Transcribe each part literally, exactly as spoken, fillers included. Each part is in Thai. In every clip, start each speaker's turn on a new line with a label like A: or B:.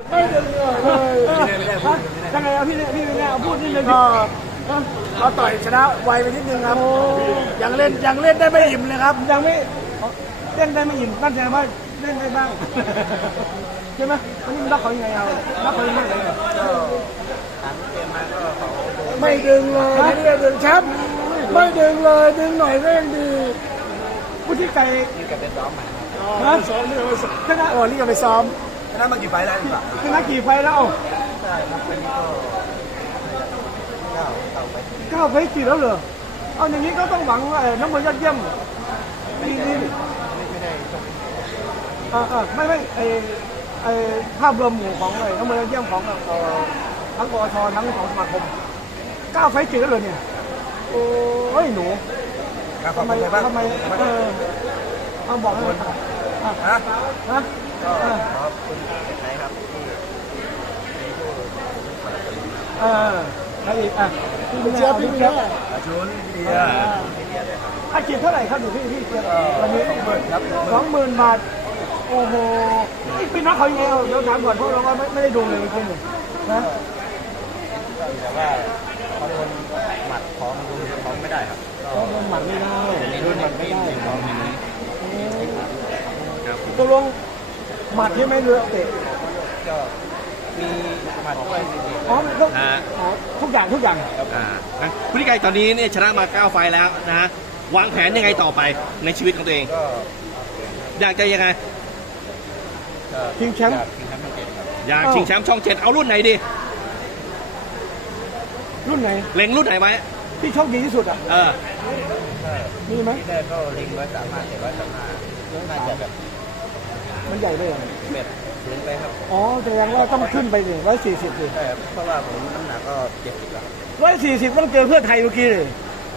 A: ไม่ดึงเลยยังไงเอาพี่เนี่ยพี่เนี่ยเอาพูดนิดนึงก็เราต่อยชนะไวไปนิดนึงครับยังเล่นยังเล่นได้ไม่อิ่มเลยครับยังไม่เล่นได้ไม่อิ่มตั้งใจว่าเล่นได้บ้างใช่ไหมวันนี้มันรักเขายังไงเอารักเขายังไงไม่ดึงเลยไม่ได้ดึงแชมป์ไม่ดึงเลยดึงหน่อยก็ยังดีผู้ที่ไก่นี่กับเป็นซ้อมมาซ้อมนี่ชนะโอ้นี่กับไปซ้อมชนะมากี่ไฟแล้วชนะกี่ไฟแล้วใช่ครับเป็นก็เก้าไฟกี่แล้วเหรอเอาอย่างนี้ก็ต้องหวังน้ำมันยอดเยี่ยมดีดีอ่าอ่าไม่ไม่ไอไอภาพรวมของไอ้น้ำมันยอดเยี่ยมของทั้งกอชทั้งของสมาคมเก้าไฟกี่แล้วเหรอเนี่ยโอ้ยหนูทำไมทำไมเออเอาบอกเลยฮะฮะก็ขอบคุณใครครับเออใครอีกอ่ะพี่เจี๊ยบพี่เจี๊ยบชุนเดียอาชีพเท่าไหร่ครับอยู่พี่พี่เจี๊ยบวันนี้สองหมื่นครับสองหมื่นบาทโอ้โหพี่น้องเขายังไงเดี๋ยวถามก่อนเพราะเราไม่ไม่ได้ดูเลยจริงๆนะแต่ว่าเขาโดนหมัดของของไม่ได้ครับเขาโดนหมัดไม่ได้โดนหมัดไม่ได้ตกลงหมัดใช่ไหมเรือเตะก็มีหมัดด้วยอ๋อทุกอย่างทุกอย่าง
B: อ่าผู้ที่ไกลตอนนี้เนี่ยชนะมาเก้าไฟแล้วนะฮะวางแผนยังไงต่อไปในชีวิตของตัวเองอยากจะยังไง
A: ชิงแชมป์
B: อยากชิงแชมป์ช่องเจ็ดเอารุ่นไหนดี
A: รุ่นไหน
B: เล็งรุ่นไหนไว้
A: ที่โชคดีที่สุดอ่ะ
B: เออ
A: มีไหม
C: แรกก็เล็งไว้สามารถแต่ว่าสามารถน่าจะแบบ
A: มันใหญ่เลยเหรอ
C: แบบสูงไปครับ
A: อ๋อแสดงว่าต้องขึ้นไปหนึ่งร้อยสี่สิบเลย
C: ใช่เพราะว่าผมน้ำหนักก็เจ็ดสิบแล้ว
A: ร้อยสี่สิบต้องเจอเพื่อไทยเมื่อกี้เลย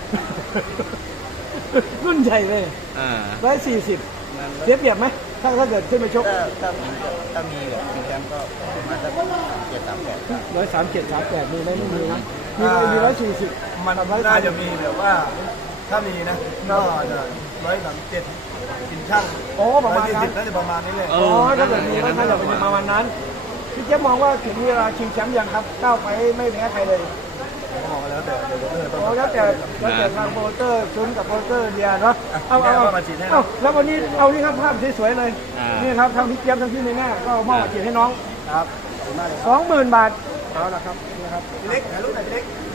A: รุ่นใหญ่เลยร้อยสี่สิบเสียเปรียบไหมถ้าถ้าเกิดขึ้นไปชก
C: ถ้าถ้ามีแบบมีแชมป์ก็ประมาณสักเจ็ดสามแปด
A: ร้อยสามเจ็ดสามแปดมีไหมไม่มีนะมีมีร้อยสี่สิบ
C: มันน่าจะมีแบบว่าถ้ามีนะก็จะร้อยสามเจ็ดกินช่าง
A: โอ้ประมาณนั้น
C: น่าจะประมาณนี้เลย
A: อ๋อถ้าเกิดมีก็น่าจะเป็นประมาณนั้นพี่เจ๊มองว่าถึงเวลาชิงแชมป์ยังครับก้าวไปไม่แพ้ใครเลย
C: อ๋อแล้วแต่
A: โอ้แล้วแต่แล้วแต่ทางโปรเตอร์ชุนกับโปรเตอร์เดียเนาะเอาเอาเอาแล้ววันนี้เอานี่ครับภาพสวยๆเลยนี่ครับทั้งพี่เจี๊ยบทั้งพี่ในแม่ก็มอบอาชีพให้น้อง
C: ครับ
A: สองหมื่นบาทเอาละครับนี่ครับ
C: เล็กถ่ายรูปหน่อยเล็ก